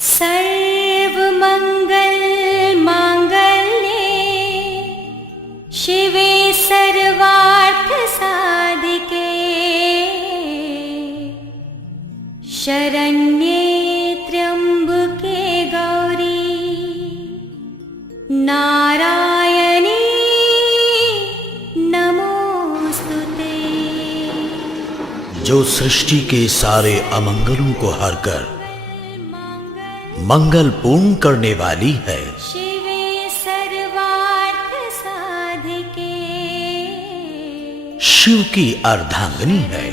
सर्वमंगल मांगल्ये शिवे सर्वार्थ साधिके शरण्ये त्र्यंबके गौरी नारायणी नमोस्तुते। जो सृष्टि के सारे अमंगलों को हरकर मंगल पूर्ण करने वाली है, शिवे सर्वार्थ साधिके शिव की अर्धांगिनी है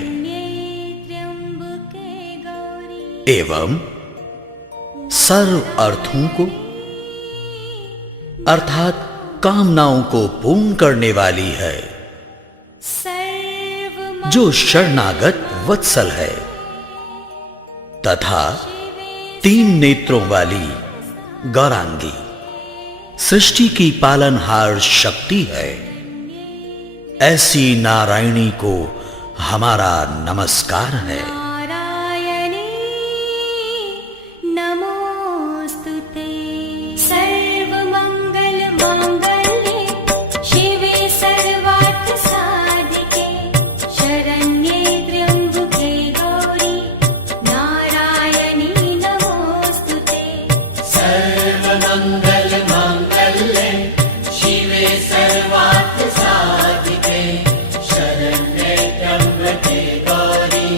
त्र्यंबके गौरी एवं सर्व अर्थों को अर्थात कामनाओं को पूर्ण करने वाली है, जो शरणागत वत्सल है तथा 3 नेत्रों वाली गौरांगी सृष्टि की पालनहार शक्ति है। ऐसी नारायणी को हमारा नमस्कार है। नारायणी नमोस्तुते। सर्वमंगल मांगल्ये शिवे सर्वार्थ साधिके शरण्ये त्र्यंबके गौरी नारायणी नमोस्तुते। सर्वमंगल मांगल्ये शिवे सर्वार्थ साधिके शरण्ये त्र्यंबके गौरी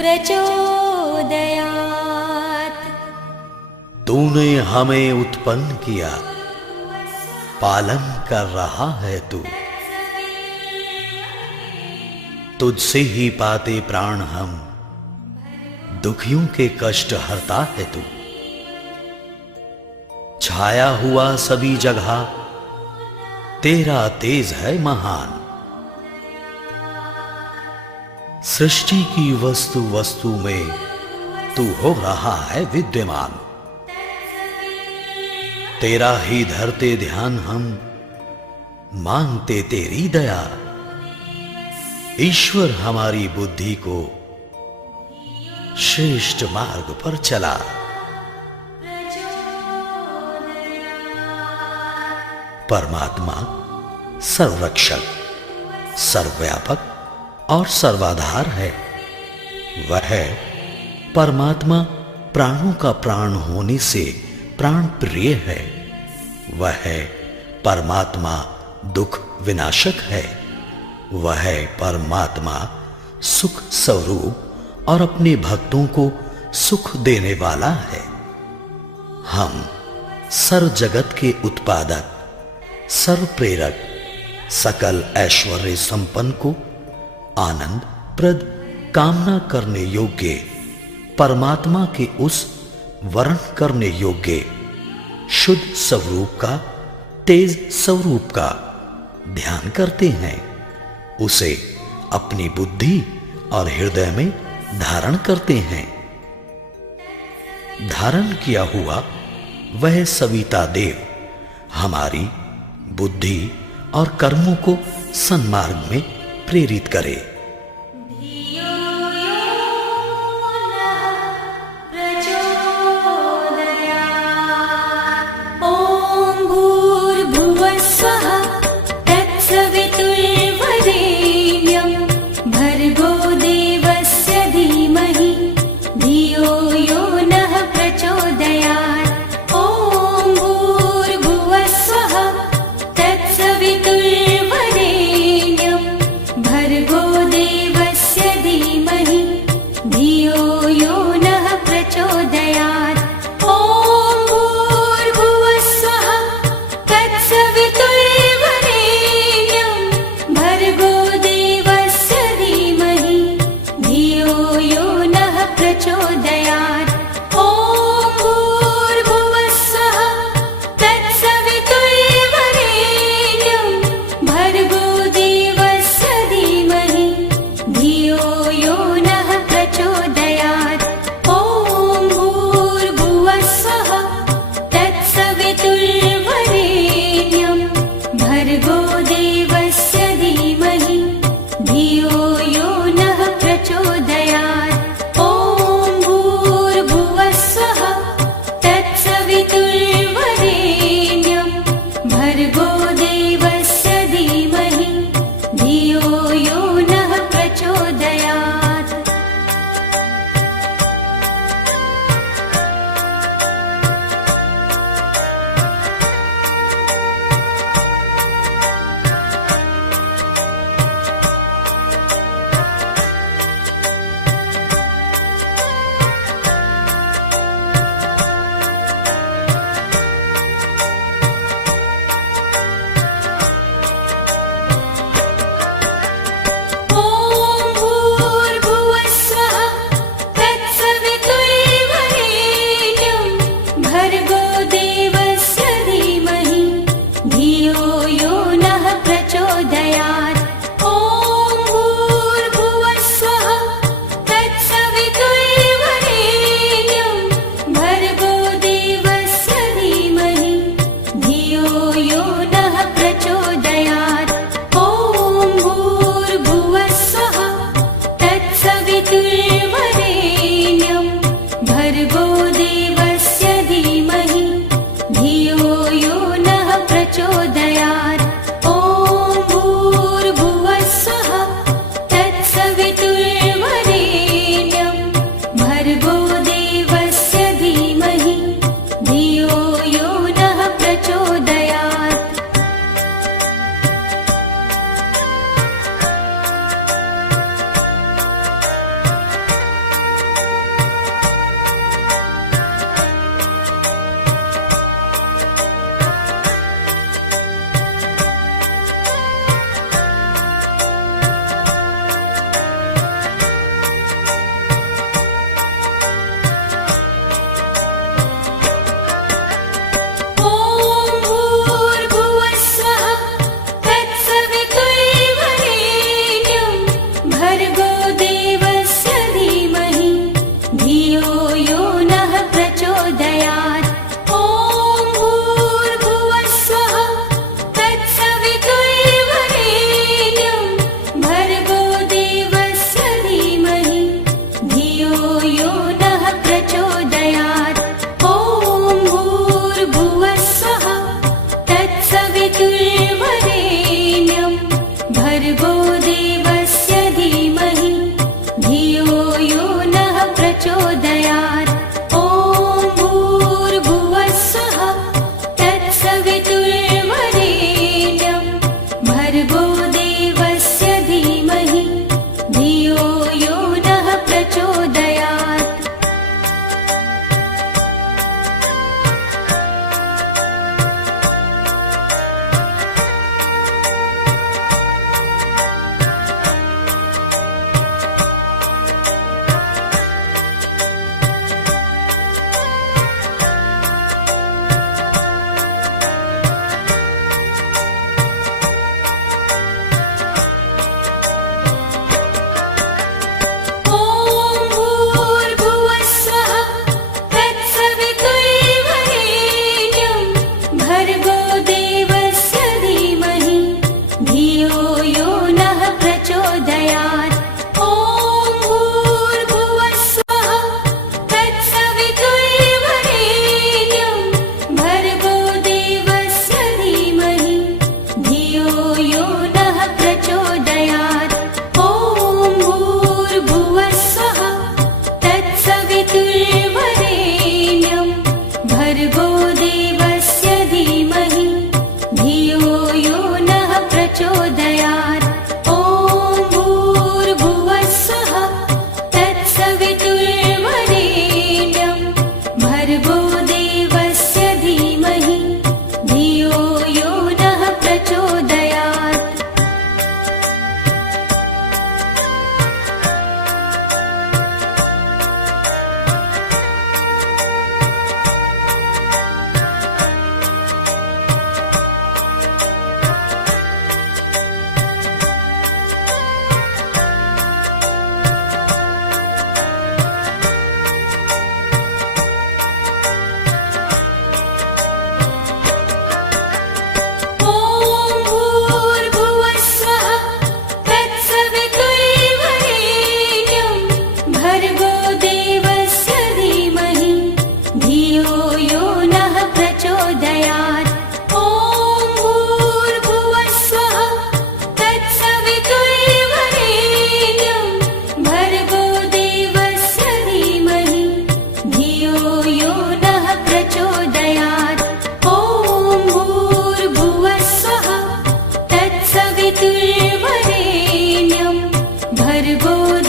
प्रचोदयात्। तूने हमें उत्पन्न किया, पालन कर रहा है तू। तुझसे ही पाते प्राण हम, दुखियों के कष्ट हरता है तू। छाया हुआ सभी जगह, तेरा तेज है महान। सृष्टि की वस्तु वस्तु में तू हो रहा है विद्यमान। तेरा ही धरते ध्यान हम, मांगते तेरी दया। ईश्वर हमारी बुद्धि को श्रेष्ठ मार्ग पर चला। परमात्मा सर्वरक्षक, सर्वव्यापक और सर्वाधार है। वह परमात्मा प्राणों का प्राण होने से प्राण प्रिय है। वह परमात्मा दुख विनाशक है। वह परमात्मा सुख स्वरूप और अपने भक्तों को सुख देने वाला है। हम सर्व जगत के उत्पादक, सर्व प्रेरक, सकल ऐश्वर्य संपन्न को आनंद प्रद कामना करने योग्य, परमात्मा के उस वर्ण करने योग्य शुद्ध स्वरूप का, तेज स्वरूप का ध्यान करते हैं। उसे अपनी बुद्धि और हृदय में धारण करते हैं। धारण किया हुआ वह सविता देव हमारी बुद्धि और कर्मों को सन्मार्ग में प्रेरित करे। धियो यो नः प्रचोदयात्। ॐ भूर्भुवः स्वः तत्सवितुर्वरेण्यं भर्गो देवस्य धीमहि धियो यो नः प्रचोदयात्। ॐ भूर्भुवः स्वः तत्सवितुर्वरेण्यं भर्गो देवस्य धीमहि धियो यो नः प्रचोदयात्। ॐ भूर्भुवः स्वः तत्सवितुर्वरेण्यं भर्गो देवस्य धीमहि धियो यो नः प्रचोदयात्। ॐ भूर्भुवः स्वः तत्सवितुर्वरेण्यं भर्गो देवस्य धीमहि धियो यो नः प्रचोदयात्। ॐ भूर्भुवः स्वः तत्सवितुर्वरेण्यं भर्गो देवस्य धीमहि धियो यो नः प्रचोदयात्। ॐ भूर्भुवः स्वः तत्सवितुर्वरेण्यं भर्गो देवस्य धीमहि धियो यो नः प्रचोदयात्।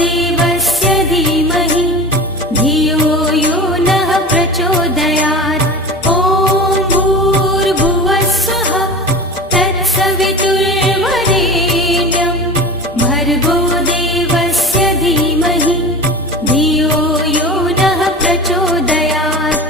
देवस्य धीमहि धियो यो नः प्रचोदयात् ॐ भूर्भुवः स्वः तत्सवितुर्वरेण्यं भर्गो देवस्य धीमहि धियो यो नः प्रचोदयात्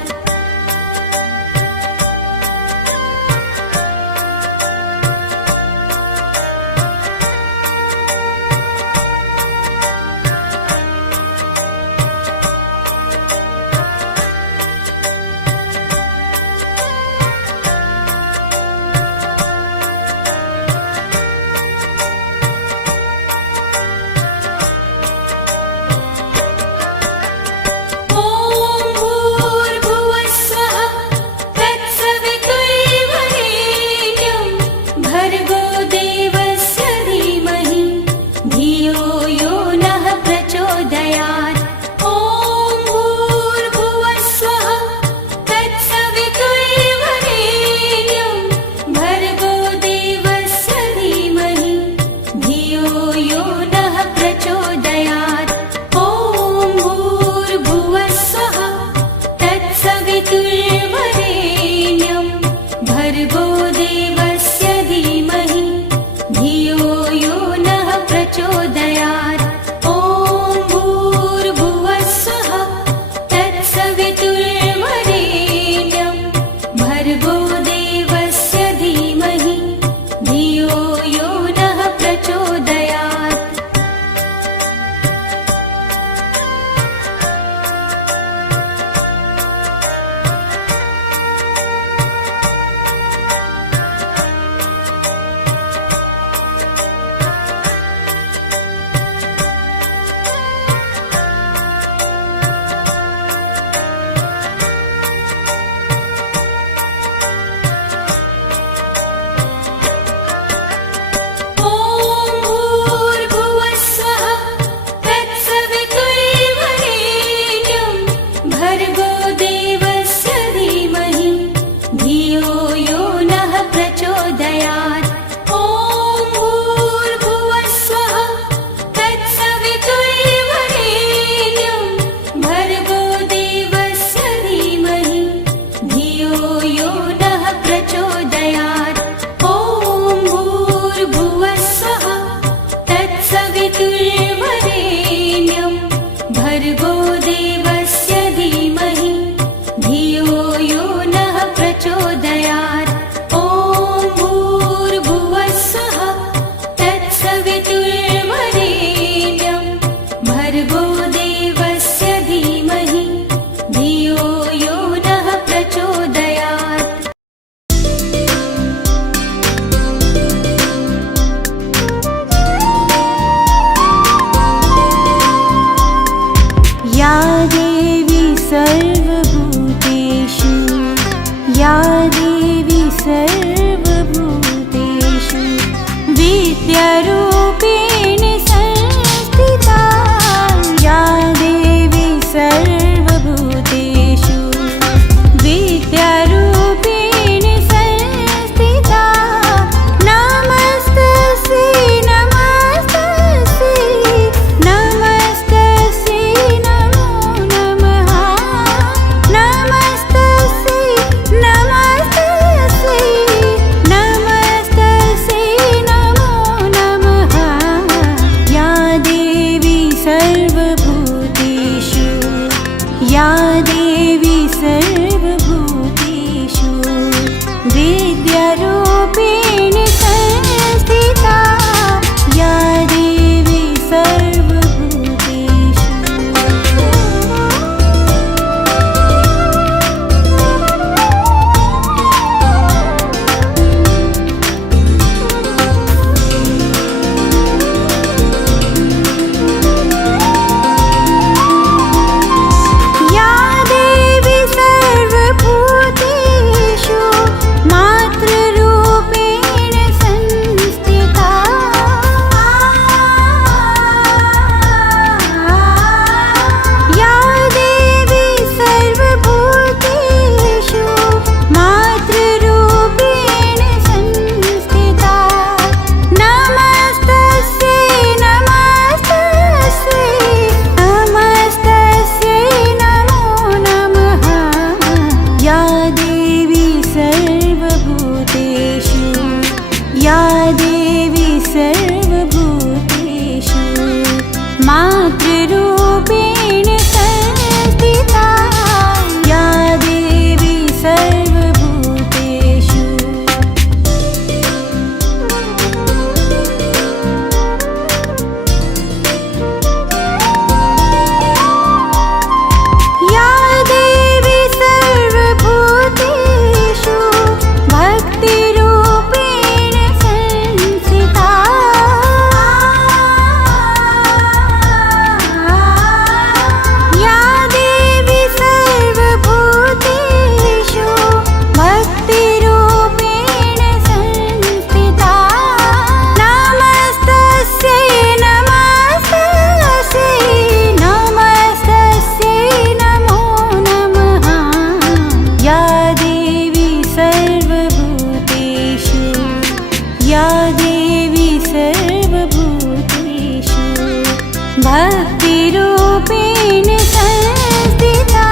लक्ष्मीरूपेण संस्थिता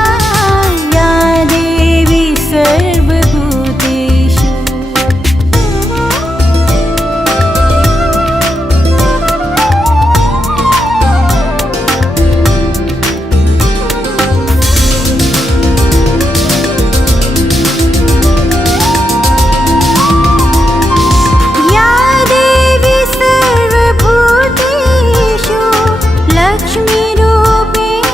या देवी सर्वभूतेषु। या देवी सर्वभूतेषु लक्ष्मीरूपेण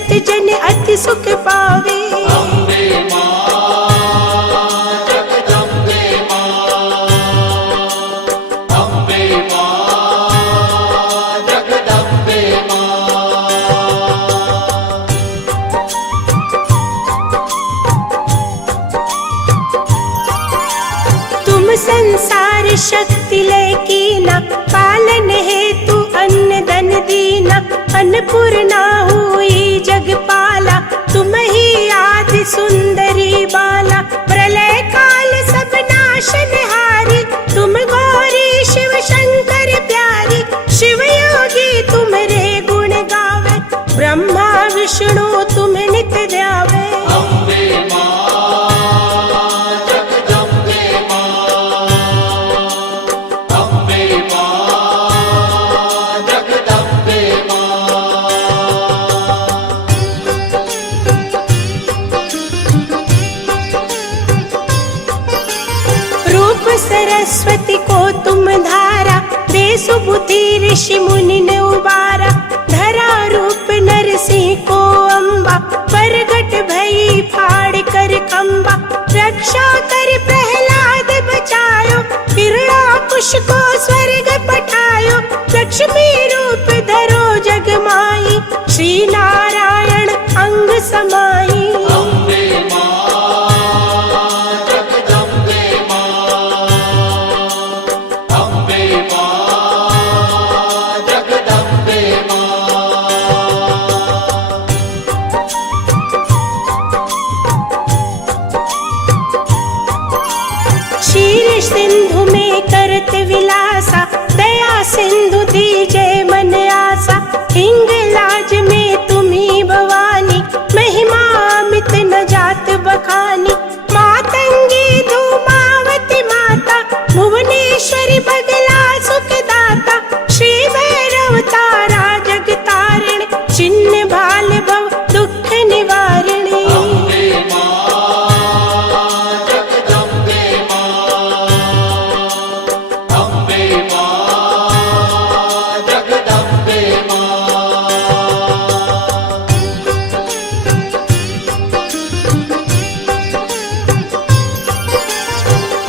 दशरथ जन अति सुख पावे। अम्बे मां जगदम्बे मां, अम्बे मां जगदम्बे मां। तुम संसार शक्ति लय कीना, पालन हेतु अन्न धन दीना। अन्नपूर्णा हुई जगपाला, तुम ही आदि सुंदरी बाला। प्रलय काल सब नाशनहारी, तुम गौरी शिव शंकर प्यारी। शिव योगी तुम्हारे गुण गावे, ब्रह्मा विष्णु तुम नित ध्यावे। अम्बे मां जगदम्बे मां, अम्बे मां जगदम्बे मां। रूप सरस्वती को तुम धारा, दे सुबुद्धि ऋषि मुनि ने उबारा। धरा रूप नरसिंह को अम्बा, प्रगट भई फाड़ कर खम्बा। रक्षा कर प्रहलाद बचायो, हिरण्याकुश को स्वर्ग पठायो। लक्ष्मी रूप धरो जग माई, श्री नारायण अंग समाई। अम्बे मां जगदम्बे मां, अम्बे मां जगदम्बे मां। क्षीर सिंधु में करत विलासा, दया सिंधु दीजे मन आसा। हिंगलाज में तुम्ही भवानी, महिमा अमित न जात बखानी। मातंगी धूमावती माता, भुवनेश्वरी बगला सुखदाता। श्री भैरव तारा जगतारिणी, चिन्ह भाल भव दुख निवारिणी। अम्बे मां जगदम्बे मां, अम्बे मां जगदम्बे मां।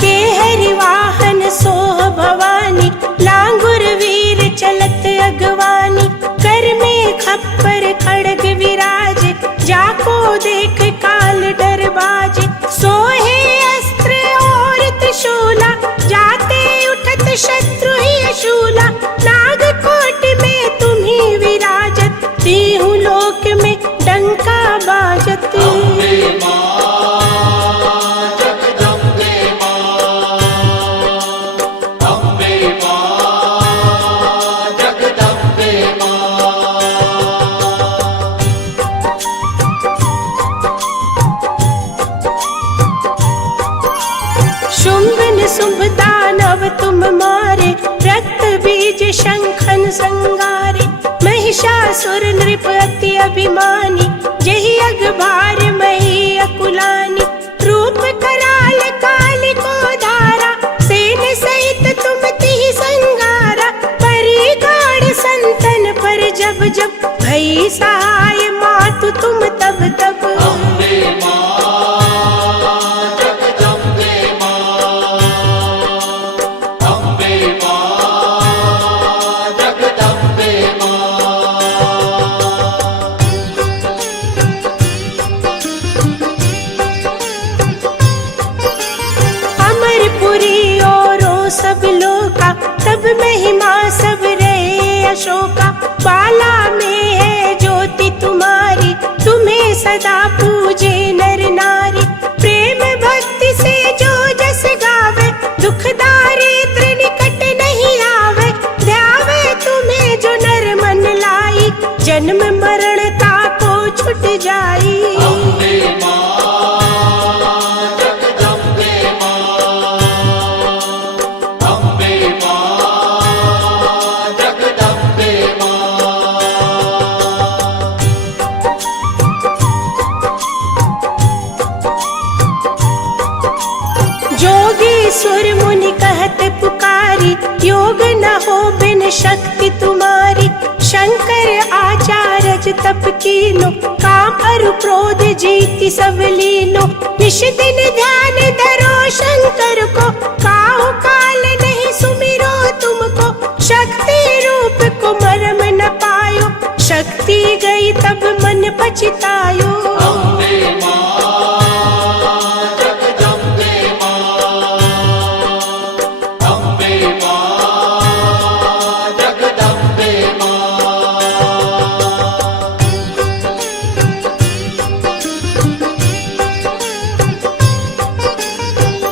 के हरि वाहन सोह भवानी, लांगुर वीर चलत अगवानी। कर में खप्पर खड़ग विराजे, जाको देख काल डर बाजे। सोहे अस्त्र और त्रिशूला, जाते उठत शत्रु ही शूला। नागकोट में तुम्ही विराजत, तीहू लोक में डंका बाजत। अम्बे मां जगदम्बे मां, अम्बे मां जगदम्बे मां। शुंभ निशुंभ दानव तुम मारे, रक्त बीज शंखन संगारे। महिषासुर नृप अति अभिमानी, जहि अग भार मही अकुलानी। रूप कराल काल को धारा, सेन सहित तुम तिहि संगारा। परी गाढ़ संतन पर जब जब, भई सहाय मातु तुम तब तब। अम्बे मां जगदम्बे मां, अम्बे मां जगदम्बे मां। अमरपुरी औरों सब लोका, तब महिमा सब रहे अशोका। बाला में है ज्योति तुम्हारी, तुम्हें सदा पूजे नर नारी। प्रेम भक्ति से जो जस गावे, दुख दारिद्र निकट नहीं आवे। ध्यावे तुम्हें जो नर मन लाई, जन्म मरण ताको छुट जाई। अम्बे मां जगदम्बे मां, अम्बे मां जगदम्बे मां। जोगी सुर मुनि कहत पुकारी, योग न हो बिन शक्ति तुम्हारी। शंकर आचार्य तप कीनो, काम अरु क्रोध जीति सब लीनो। निश दिन ध्यान धरो शंकर को, काहु काल नहीं सुमिरो तुमको। शक्ति रूप को मरम न पायो, शक्ति गई तब मन पछतायो। अम्बे मां जगदम्बे मां, अम्बे मां जगदम्बे मां।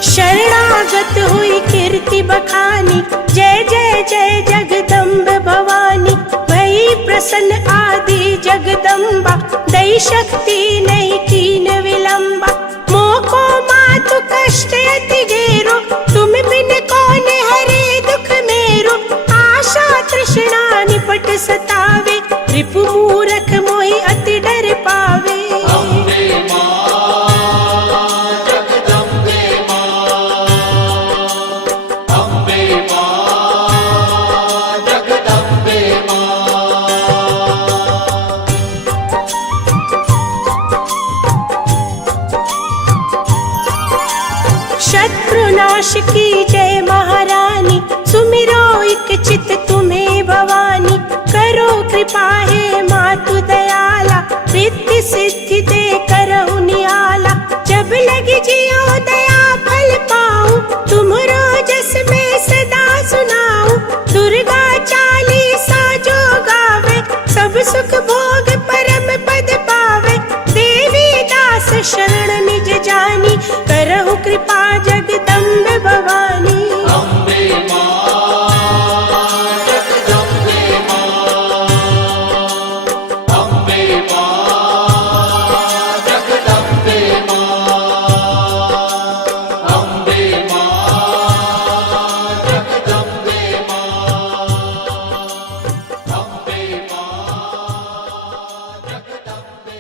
शरणागत हुई कीर्ति बखानी, जय जय जय जगदम्ब भवानी। भई प्रसन्न आदि जगदम्बा, दई शक्ति नहीं कीन विलंबा। मोको मातु कष्ट अति घेरो, तुम बिन कौन हरे दुख मेरो। आशा तृष्णा निपट सतावे, रिपु मूरख मोहि अति डर पावे। अम्बे मां जगदम्बे मां, अम्बे मां जगदम्बे मां। शत्रुनाश की जय महारानी, सुमिरो एक चित तुम्हें भवानी। करो कृपा हे मातु दयाला, रिद्धि सिद्धि दे करहु नियाला। जब लगी जियो दया फल पाऊं, तुमरो जस में सदा सुनाऊं। दुर्गा चालीसा जो गावे, सब सुख भोग परम पद पावे। देवी दास शरण निज जानी, करहु कृपा जगदम्ब भवानी। अम्बे मां जगदम्बे मां, अम्बे मां जगदम्बे मां, अम्बे मां जगदम्बे मां, अम्बे मां जगदम्बे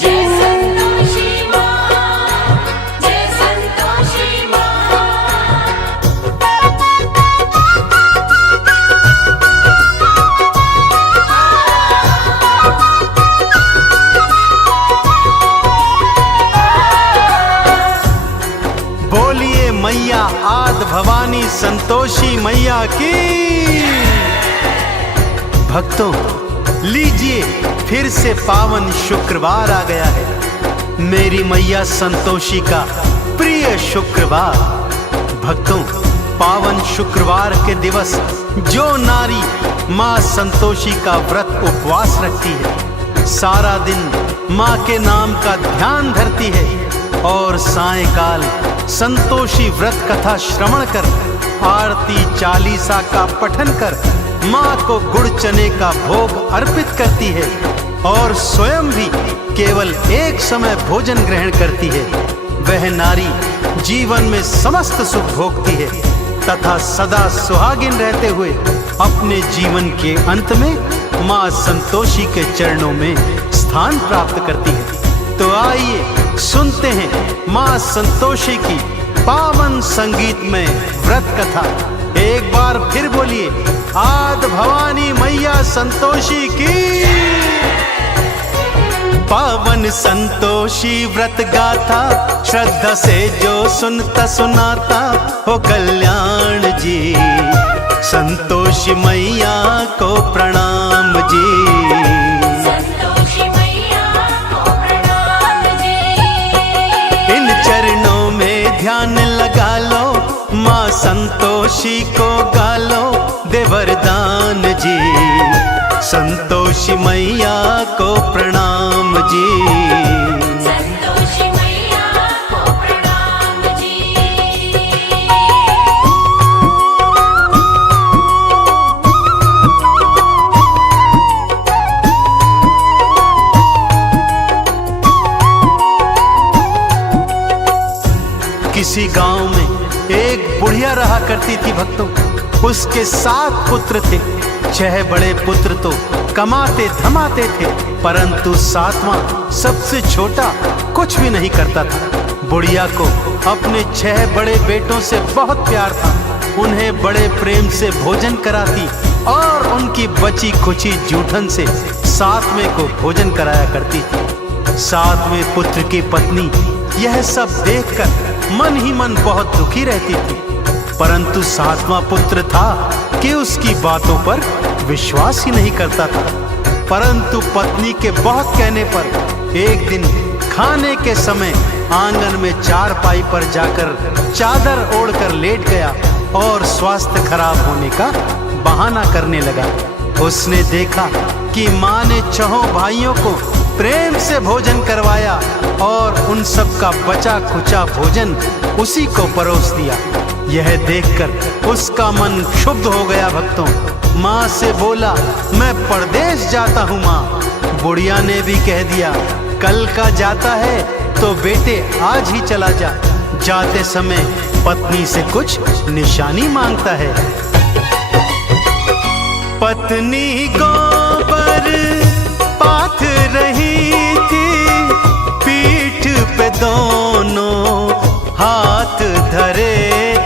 जय संतोषी मां, जय संतोषी मां। बोलिए मैया आद भवानी संतोषी मैया की। भक्तों, लीजिए फिर से पावन शुक्रवार आ गया है, मेरी मैया संतोषी का प्रिय शुक्रवार। भक्तों, पावन शुक्रवार के दिवस जो नारी माँ संतोषी का व्रत उपवास रखती है, सारा दिन माँ के नाम का ध्यान धरती है और सायंकाल संतोषी व्रत कथा श्रवण कर, आरती चालीसा का पठन कर माँ को गुड़ चने का भोग अर्पित करती है और स्वयं भी केवल एक समय भोजन ग्रहण करती है। वह नारी जीवन में समस्त सुख भोगती है तथा सदा सुहागिन रहते हुए अपने जीवन के अंत में माँ संतोषी के चरणों में स्थान प्राप्त करती है। तो आइए सुनते हैं माँ संतोषी की पावन संगीतमय व्रत कथा। एक बार फिर बोलिए, आद भवानी मैया संतोषी की। पावन संतोषी व्रत गाथा, श्रद्धा से जो सुनता सुनाता हो कल्याण जी। संतोषी मैया को प्रणाम जी। संतोषी मैया को प्रणाम जी। इन चरणों में ध्यान लगा लो, माँ संतोषी को गालो दे वरदान जी। संतोषी मैया को प्रणाम जी। संतोषी मैया को प्रणाम जी। किसी गांव में एक बुढ़िया रहा करती थी भक्तों। उसके 7 पुत्र थे। 6 बड़े पुत्र तो कमाते धमाते थे, परंतु सातवां सबसे छोटा कुछ भी नहीं करता था। बुढ़िया को अपने 6 बड़े बेटों से बहुत प्यार था। उन्हें बड़े प्रेम से भोजन कराती और उनकी बची खुची जूठन से सातवें को भोजन कराया करती थी। सातवें पुत्र की पत्नी यह सब देखकर मन ही मन बहुत दुखी रहती थी, परंतु सातवां पुत्र था कि उसकी बातों पर विश्वास ही नहीं करता था। परंतु पत्नी के बहुत कहने पर एक दिन खाने के समय आंगन में चारपाई पर जाकर चादर ओढ़कर लेट गया और स्वास्थ्य खराब होने का बहाना करने लगा। उसने देखा कि माँ ने 6 भाइयों को प्रेम से भोजन करवाया और उन सब का बचा खुचा भोजन उसी को परोस दिया। यह देखकर उसका मन क्षुब्ध हो गया। भक्तों, माँ से बोला, मैं परदेश जाता हूँ माँ। बुढ़िया ने भी कह दिया, कल का जाता है तो बेटे आज ही चला जा। जाते समय पत्नी से कुछ निशानी मांगता है। पत्नी गोबर पाथ रही थी, पीठ पे दोनों हाथ धरे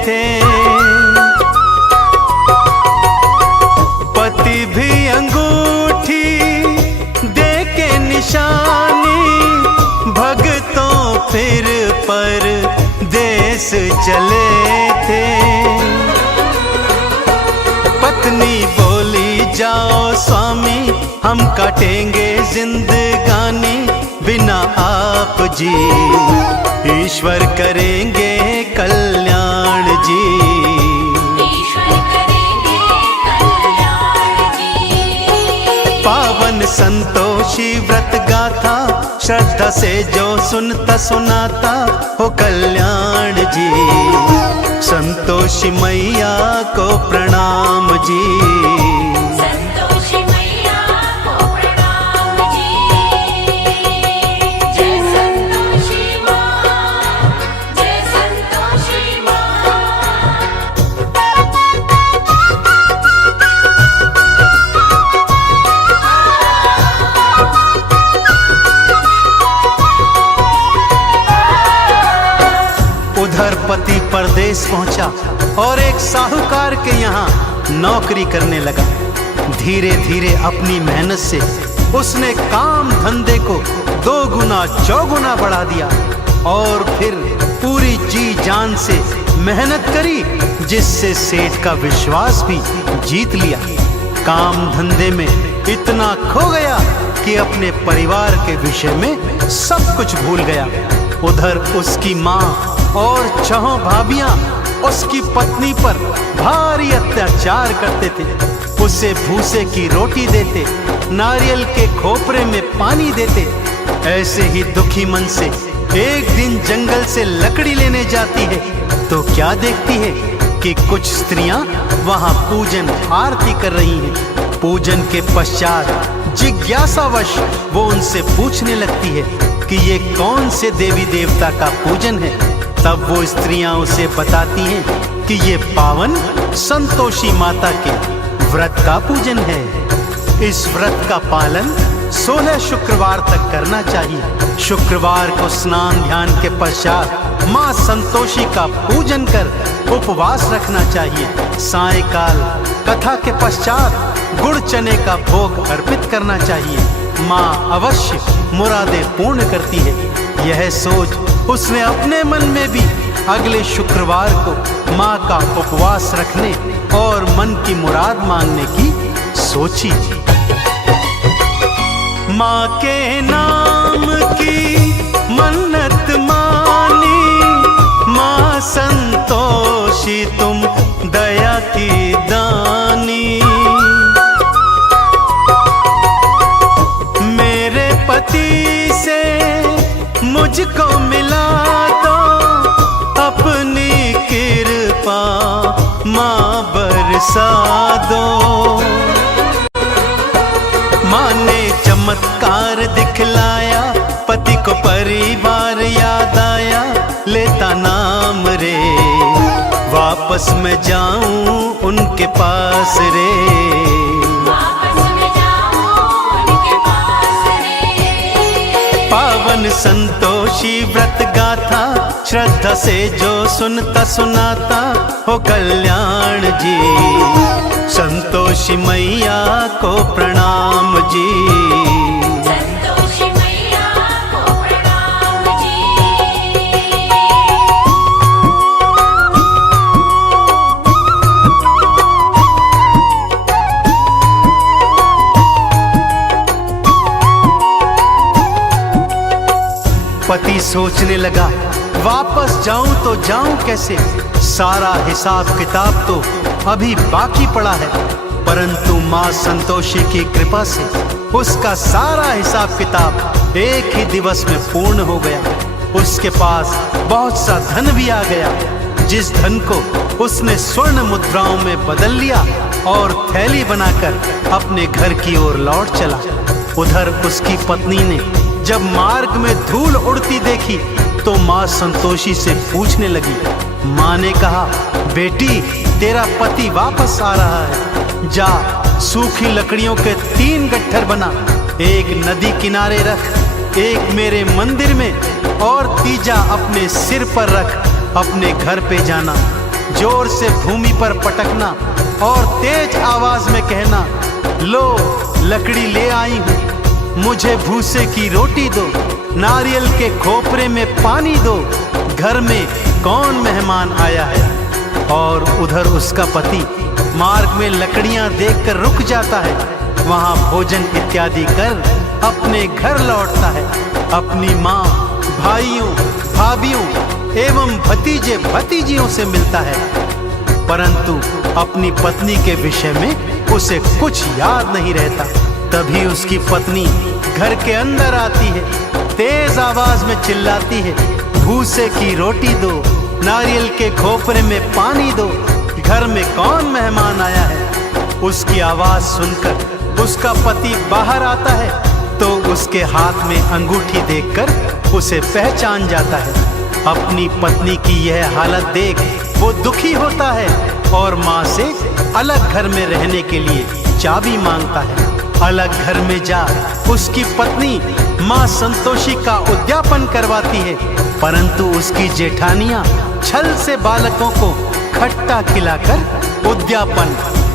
थे। पति भी अंगूठी दे के निशानी, भगतों फिर पर देश चले थे। पत्नी बोली, जाओ स्वामी, हम काटेंगे जिंदगानी, बिना आप जी ईश्वर करेंगे कल्याण जी। ईश्वर करेंगे कल्याण जी। पावन संतोषी व्रत गाथा, श्रद्धा से जो सुनता सुनाता हो कल्याण जी। संतोषी मैया को प्रणाम जी। संतोषी मैया को प्रणाम जी। जय संतोषी माँ, जय संतोषी माँ। उधर पति परदेश पहुंचा और एक साहूकार के यहाँ नौकरी करने लगा। धीरे धीरे अपनी मेहनत से उसने काम धंधे को 2 गुना 4 गुना बढ़ा दिया और फिर पूरी जी जान से मेहनत करी, जिससे सेठ का विश्वास भी जीत लिया। काम धंधे में इतना खो गया कि अपने परिवार के विषय में सब कुछ भूल गया। उधर उसकी माँ और 6 भाभियां उसकी पत्नी पर भारी अत्याचार करते थे। उसे भूसे की रोटी देते, नारियल के खोपरे में पानी देते। ऐसे ही दुखी मन से एक दिन जंगल से लकड़ी लेने जाती है तो क्या देखती है कि कुछ स्त्रियां वहां पूजन आरती कर रही हैं। पूजन के पश्चात जिज्ञासावश वो उनसे पूछने लगती है कि ये कौन से देवी देवता का पूजन है। तब वो स्त्रियां उसे बताती हैं कि ये पावन संतोषी माता के व्रत का पूजन है। इस व्रत का पालन 16 शुक्रवार तक करना चाहिए। शुक्रवार को स्नान ध्यान के पश्चात माँ संतोषी का पूजन कर उपवास रखना चाहिए। सायंकाल कथा के पश्चात गुड़ चने का भोग अर्पित करना चाहिए। माँ अवश्य मुरादें पूर्ण करती है। यह सोच उसने अपने मन में भी अगले शुक्रवार को माँ का उपवास रखने और मन की मुराद मांगने की सोची। माँ के नाम की मन्नत मानी, माँ संतोषी तुम दया की दानी। मेरे पति से मुझको मिला दो अपनी कृपा, माँ बरसा दो। माँ ने चमत्कार दिखलाया, पति को परिवार याद आया। लेता नाम रे, वापस मैं जाऊं उनके पास रे। वापस मैं जाऊं संतोषी व्रत गाथा श्रद्धा से जो सुनता सुनाता हो कल्याण जी। संतोषी मैया को प्रणाम जी। संतोषी मैया को प्रणाम जी। पति सोचने लगा वापस जाऊं तो जाऊं कैसे, सारा हिसाब किताब तो अभी बाकी पड़ा है। परंतु मां संतोषी की कृपा से उसका सारा हिसाब किताब एक ही दिवस में पूर्ण हो गया। उसके पास बहुत सा धन भी आ गया, जिस धन को उसने स्वर्ण मुद्राओं में बदल लिया और थैली बनाकर अपने घर की ओर लौट चला। उधर उसकी पत्नी ने जब मार्ग में धूल उड़ती देखी तो मां संतोषी से पूछने लगी। मां ने कहा, बेटी तेरा पति वापस आ रहा है, जा सूखी लकड़ियों के 3 गट्ठर बना, एक नदी किनारे रख, एक मेरे मंदिर में और तीजा अपने सिर पर रख। अपने घर पे जाना, जोर से भूमि पर पटकना और तेज आवाज में कहना, लो लकड़ी ले आई हूं, मुझे भूसे की रोटी दो, नारियल के खोपरे में पानी दो, घर में कौन मेहमान आया है। और उधर उसका पति मार्ग में लकड़ियां देखकर रुक जाता है, वहां भोजन इत्यादि कर अपने घर लौटता है। अपनी माँ, भाइयों, भाभियों एवं भतीजे भतीजियों से मिलता है, परंतु अपनी पत्नी के विषय में उसे कुछ याद नहीं रहता। तभी उसकी पत्नी घर के अंदर आती है, तेज आवाज में चिल्लाती है, भूसे की रोटी दो, नारियल के खोपरे में पानी दो, घर में कौन मेहमान आया है। उसकी आवाज सुनकर उसका पति बाहर आता है तो उसके हाथ में अंगूठी देखकर उसे पहचान जाता है। अपनी पत्नी की यह हालत देख वो दुखी होता है और माँ से अलग घर में रहने के लिए चाबी मांगता है। अलग घर में जा उसकी पत्नी मां संतोषी का उद्यापन करवाती है, परंतु उसकी जेठानियां छल से बालकों को खट्टा खिलाकर उद्यापन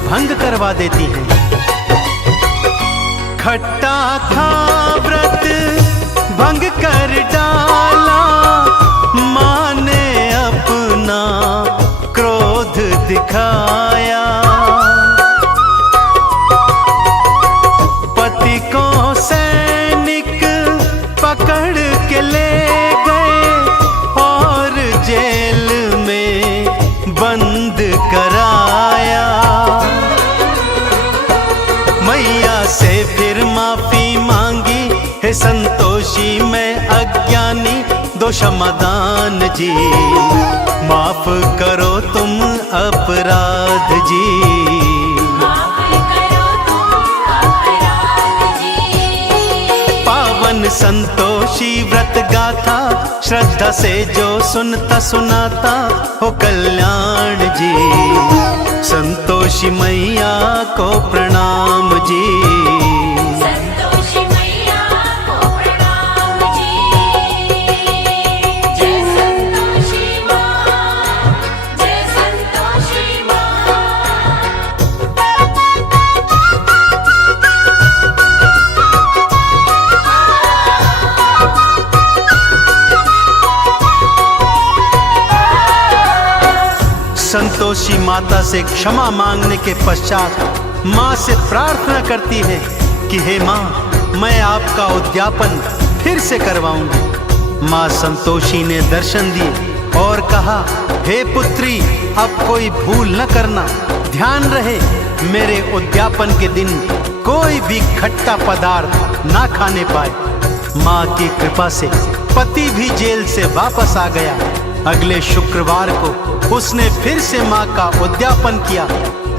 भंग करवा देती हैं। खट्टा था व्रत भंग कर डाला, मां ने अपना क्रोध दिखाया। पति को सैनिक पकड़ के ले गए और जेल में बंद कराया। मैया से फिर माफी मांगी, हे संतोषी मैं अज्ञानी दो क्षमादान जी, माफ करो तुम अपराध जी। संतोषी व्रत गाथा श्रद्धा से जो सुनता सुनाता हो कल्याण जी। संतोषी मैया को प्रणाम जी। संतोषी मैया को प्रणाम जी। जय संतोषी माँ, जय संतोषी माँ। संतोषी माता से क्षमा मांगने के पश्चात माँ से प्रार्थना करती है कि हे माँ, मैं आपका उद्यापन फिर से करवाऊंगी। माँ संतोषी ने दर्शन दिए और कहा, हे पुत्री अब कोई भूल न करना, ध्यान रहे मेरे उद्यापन के दिन कोई भी खट्टा पदार्थ ना खाने पाए। माँ की कृपा से पति भी जेल से वापस आ गया। अगले शुक्रवार को उसने फिर से माँ का उद्यापन किया।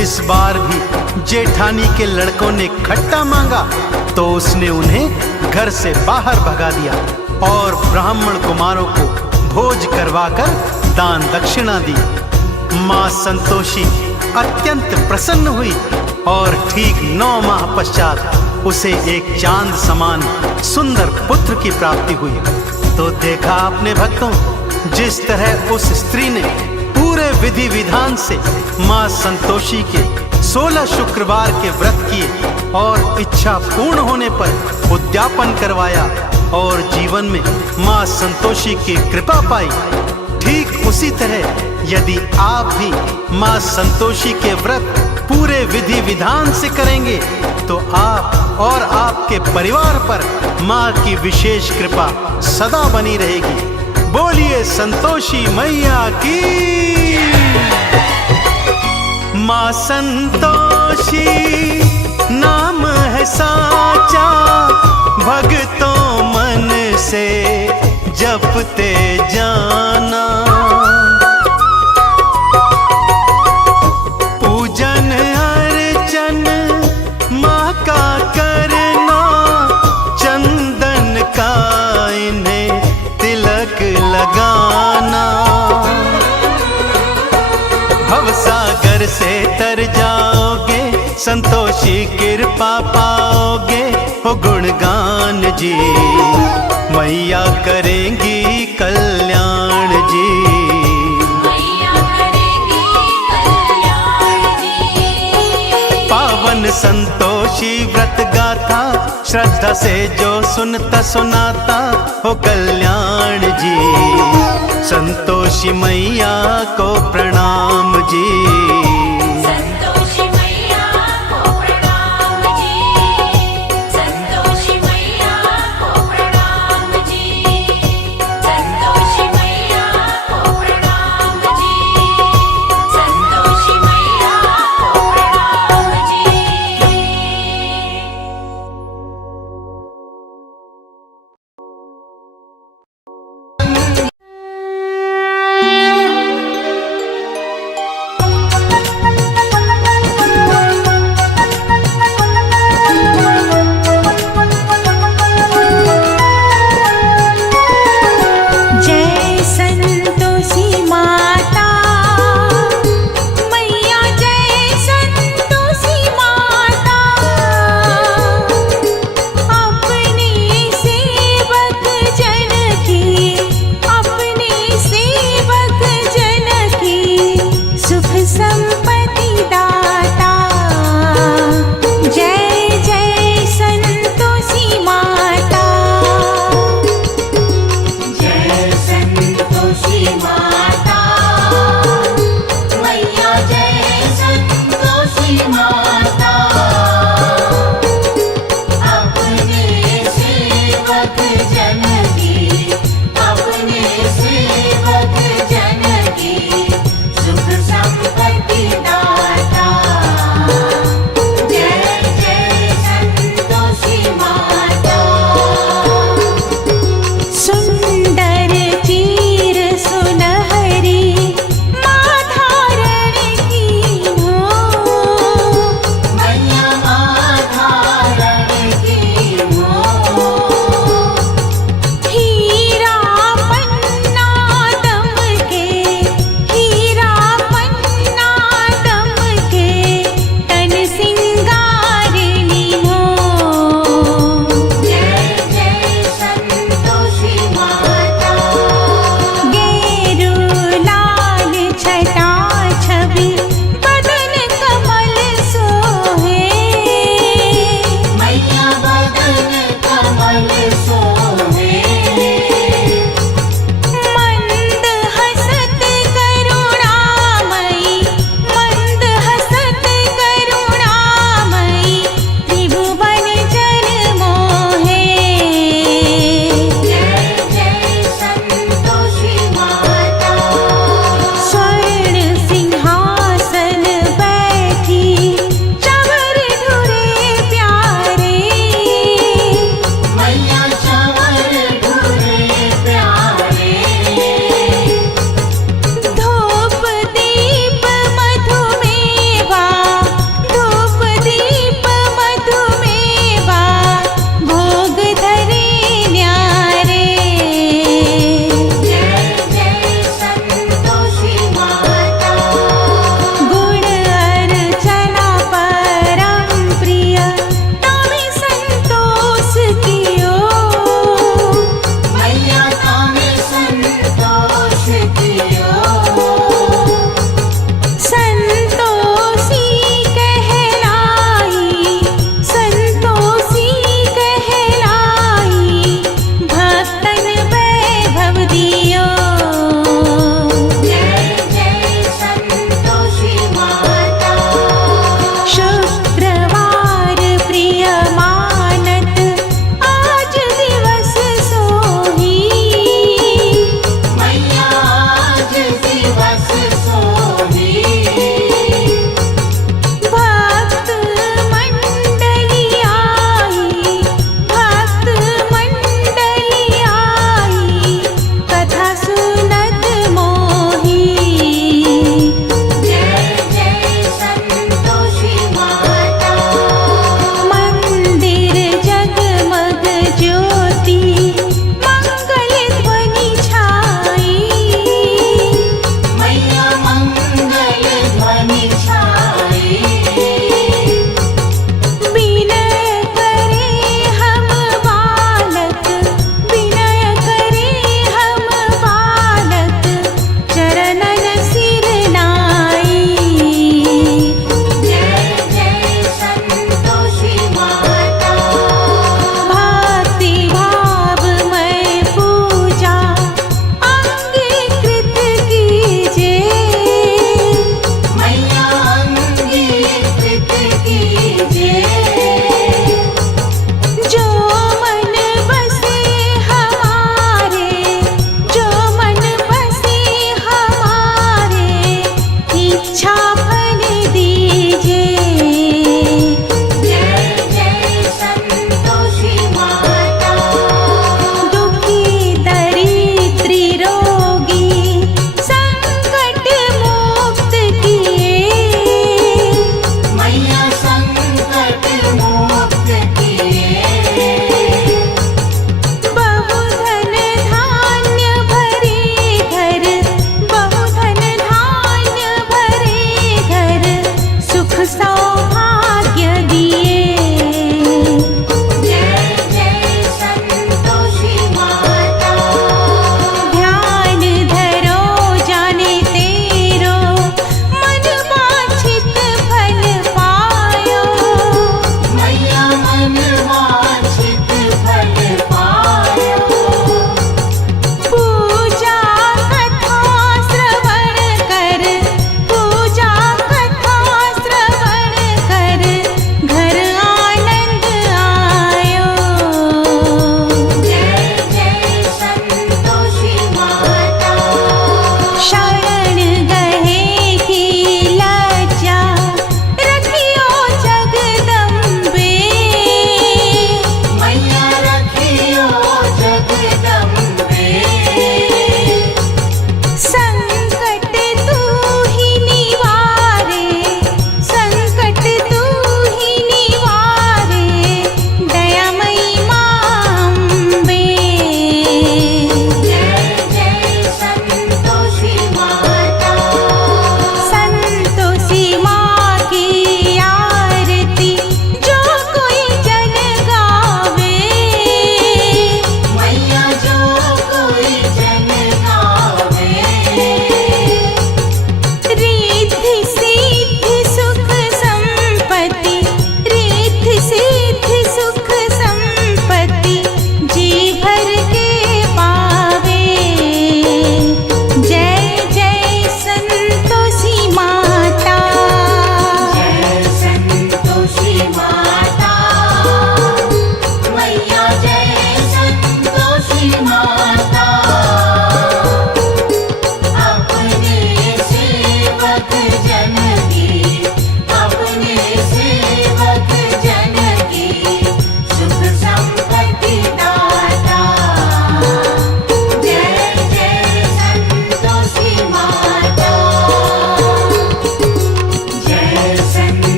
इस बार भी जेठानी के लड़कों ने खट्टा मांगा तो उसने उन्हें घर से बाहर भगा दिया और ब्राह्मण कुमारों को भोज करवाकर दान दक्षिणा दी। माँ संतोषी अत्यंत प्रसन्न हुई और ठीक 9 माह पश्चात उसे एक चांद समान सुंदर पुत्र की प्राप्ति हुई। तो देखा आपने भक्तों, जिस तरह उस स्त्री ने पूरे विधि विधान से माँ संतोषी के 16 शुक्रवार के व्रत किए और इच्छा पूर्ण होने पर उद्यापन करवाया और जीवन में माँ संतोषी की कृपा पाई, ठीक उसी तरह यदि आप भी माँ संतोषी के व्रत पूरे विधि विधान से करेंगे तो आप और आपके परिवार पर माँ की विशेष कृपा सदा बनी रहेगी। बोलिए संतोषी मैया की। माँ संतोषी नाम है साचा, भक्तों मन से जपते जाना। पूजन अर्चन माँ का करना, चंदन का इन्हें तिलक लगाना। भवसागर से तर जाओगे, संतोषी कृपा पाओगे। हो गुणगान जी, मैया करेंगी कल्याण जी। मैया करेगी कल्याण जी। पावन संतोषी व्रत गाथा, श्रद्धा से जो सुनता सुनाता हो कल्याण जी। संतोषी मैया को प्रणाम जी। संतोषी मैया को प्रणाम जी। संतोषी मैया को प्रणाम जी। संतोषी मैया को प्रणाम जी। संतोषी मैया को प्रणाम जी।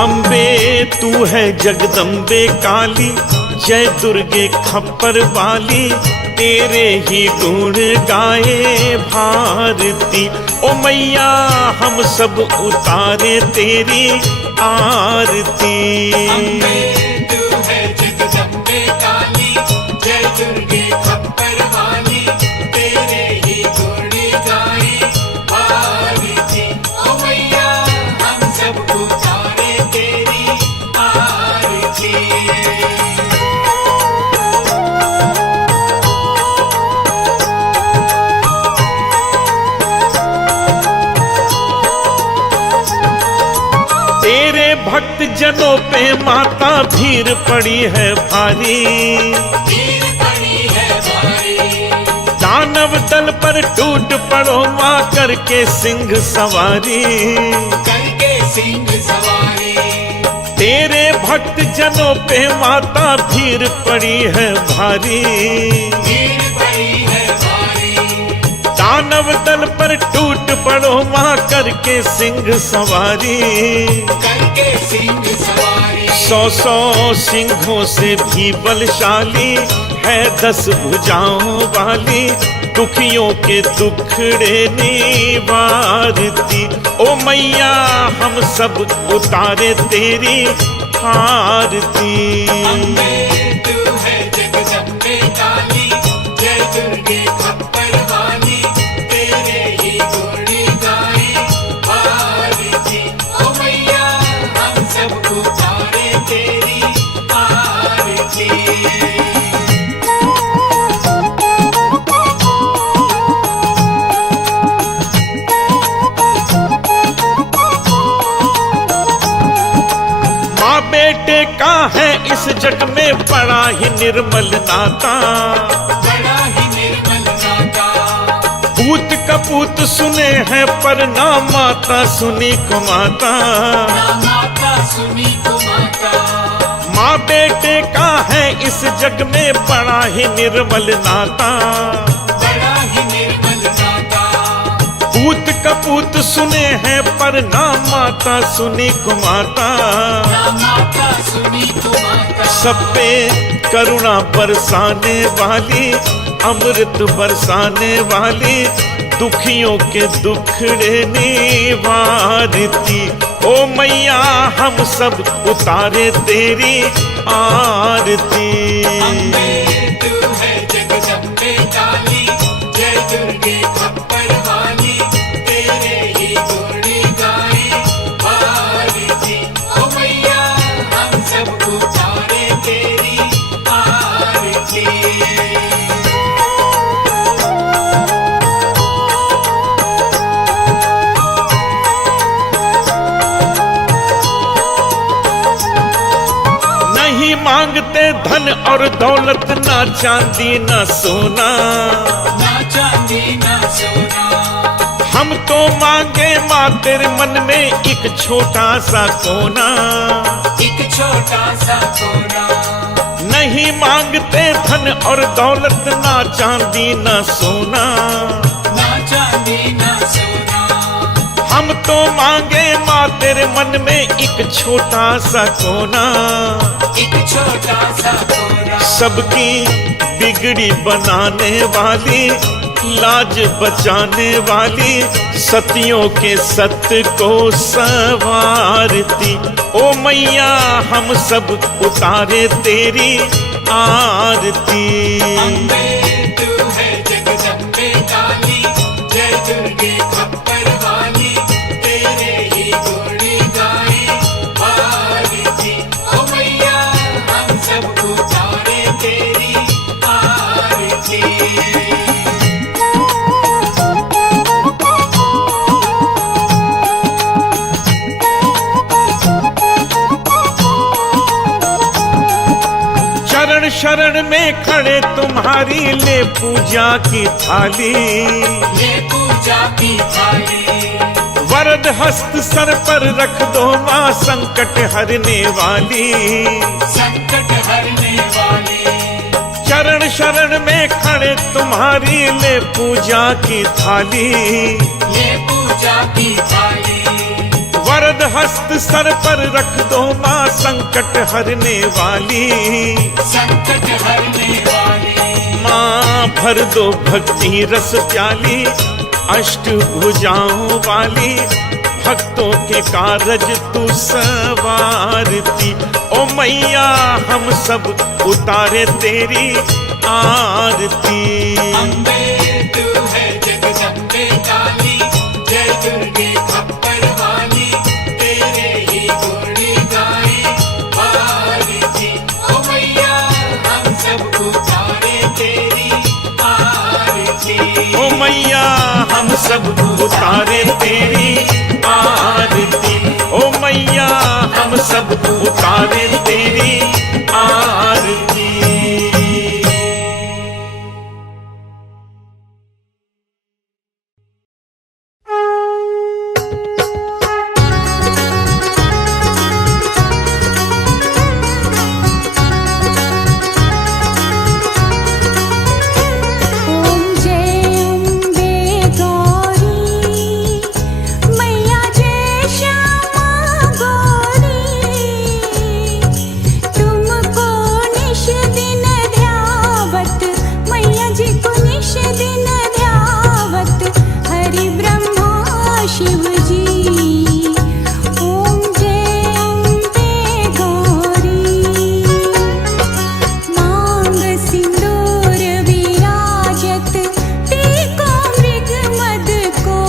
अम्बे तू है जगदम्बे काली, जय दुर्गे खप्पर वाली, तेरे ही गुण गाए भारती। ओ मैया हम सब उतारे तेरी आरती। तू है जगदम्बे काली, जय दुर्गे खप्पर वाली, तेरे ही गुण गाए भारती। ओ मैया हम सब उतारे तेरी आरती। तेरे भक्त जनों पे माता भीड़ पड़ी है भारी, भीड़ पड़ी है भारी, दानव दल पर टूट पड़ो माँ करके सिंह सवारी। करके सिंह सवारी। तेरे भक्त जनों पे माता भीड़ पड़ी है भारी, भीड़ पड़ी है भारी, दानव दल पर टूट पड़ो माँ करके सिंह सवारी। करके सिंह सवारी। 100 सिंहों से भी बलशाली है 10 भुजाओं वाली, दुखियों के दुखड़े निवारती। ओ मैया हम सब उतारे तेरी आरती। तू है जगदम्बे काली, जय दुर्गे खप्पर वाली, तेरे ही गुण गाए भारती। ओ मैया हम सब उतारे तेरी आरती। माँ बेटे का है इस जग में बड़ा ही निर्मल नाता, बड़ा ही निर्मल नाता। पूत कपूत सुने हैं पर ना माता सुनी को माता। ना माता सुनी को माता। माँ बेटे का है इस जग में बड़ा ही निर्मल नाता, बड़ा ही निर्मल नाता। पूत कपूत सुने हैं पर ना माता सुनी को माता। ना माता सुनी को माता। सब पे करुणा बरसाने वाली, अमृत बरसाने वाली, दुखियों के दुखड़े निवारती। ओ मैया हम सब उतारे तेरी आरती। तू है जगदम्बे काली, जय दुर्गे खप्पर वाली, तेरे ही गुण गाए भारती। ओ मैया हम सब उतारे तेरी आरती। नहीं मांगते धन और दौलत, ना चांदी ना सोना, ना चांदी ना सोना। हम तो मांगे माँ तेरे मन में एक छोटा सा कोना। एक छोटा सा कोना। नहीं मांगते धन और दौलत, ना चांदी ना सोना, ना चांदी ना सोना। हम तो मांगे माँ तेरे मन में एक छोटा सा कोना। एक छोटा सा कोना। सबकी बिगड़ी बनाने वाली, लाज बचाने वाली, सतियों के सत्य को संवारती। ओ मैया हम सब उतारे तेरी आरती। तू है जगदम्बे काली, जय दुर्गे खप्पर वाली, तेरे ही गुण गाए भारती। ओ मैया हम सब उतारे तेरी आरती। शरण शरण में खड़े तुम्हारी ले पूजा की थाली, ये पूजा की थाली। वरद हस्त सर पर रख दो माँ संकट हरने वाली। संकट हरने वाली। चरण शरण में खड़े तुम्हारी ले पूजा की थाली, ये पूजा की थाली। वरद हस्त सर पर रख दो माँ संकट हरने वाली। संकट हरने वाली माँ भर दो भक्ति रस प्याली, अष्ट भुजाओं वाली भक्तों के कारज तू सवारती। ओ मैया हम सब उतारे तेरी आरती। अम्बे तू है जगदम्बे काली, जय दुर्गे खप्पर वाली, तेरे ही गुण गाए आरती। ओ मैया हम सब उतारे तेरी आरती। ओ मैया हम सब उतारे तेरी आरती। ओ मैया हम सब उतारे तेरी आरती। ओम जय अम्बे गौरी मैया जय श्यामा गौरी, तुमको निश दिन ध्यावत मैया जी को निश दिन ध्यावत हरि ब्रह्मा शिव जी। ओम जय अम्बे गौरी मांग सिंदूर विराजत टीको मृग मद को,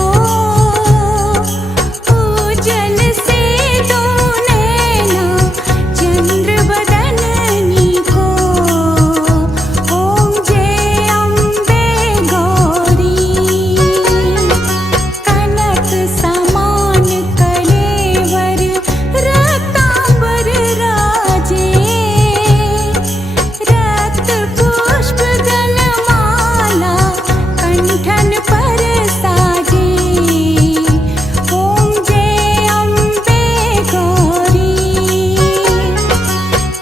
पूजन से दो नैना चंद्र बदननी को। ओम जय अम्बे गौरी कनक समान कलेवर रतांबर राजे, रक्त पुष्प गलमाला कंठन पर साजे। ओम जय अम्बे गौरी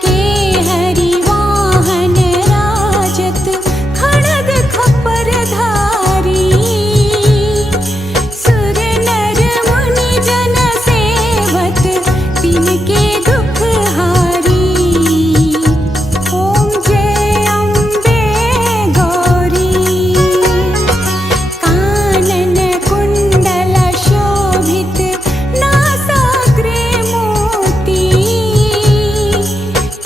के हरि वाहन राजत खड़ग खपर धारी, सुर नर मुनि जन सेवत तिनके दुख हारी। ओम जय अम्बे गौरी कानन कुंडल शोभित नासाग्रे मोती,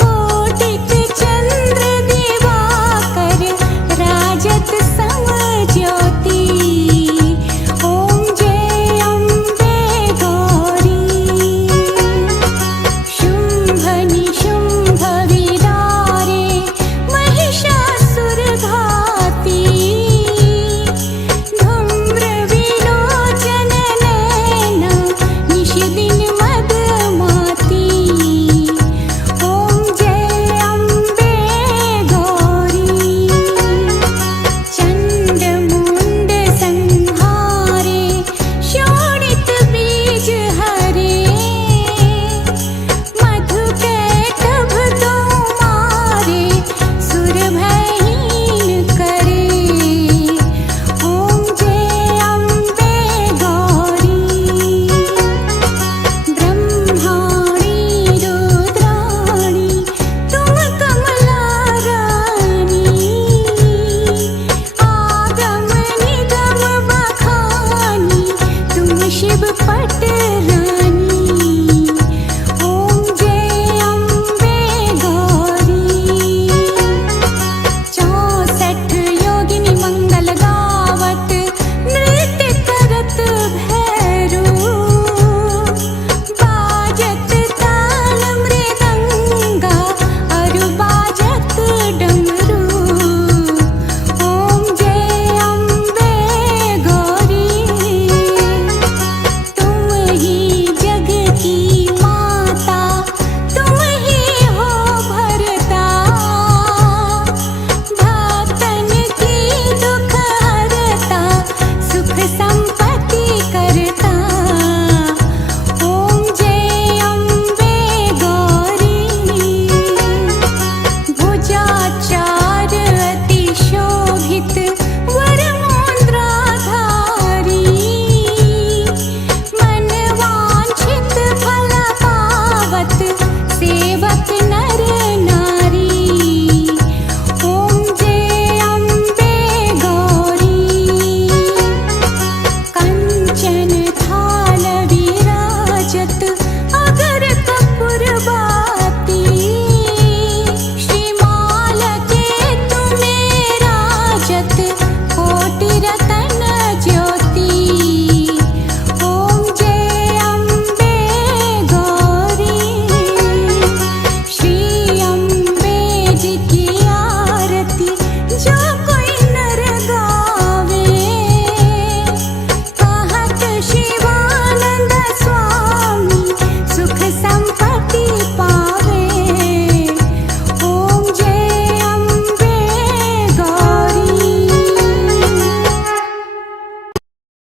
कोटिक चंद्र दिवाकर राजत सम ज्योति। ओम जय अम्बे गौरी शुंभ निशुंभ विदारे महिषासुर घाती, धूम्र विलोचन नैना निश दिन मदमाती। ओम जय अम्बे गौरी चंड मुंड संहारे शोणित बीज हरे, मधु कैटभ दो मारे सुर भयहीन करे। ओम जय अम्बे गौरी ब्रह्माणी रुद्राणी तुम कमला रानी, आगम निगम बखानी तुम शिव पट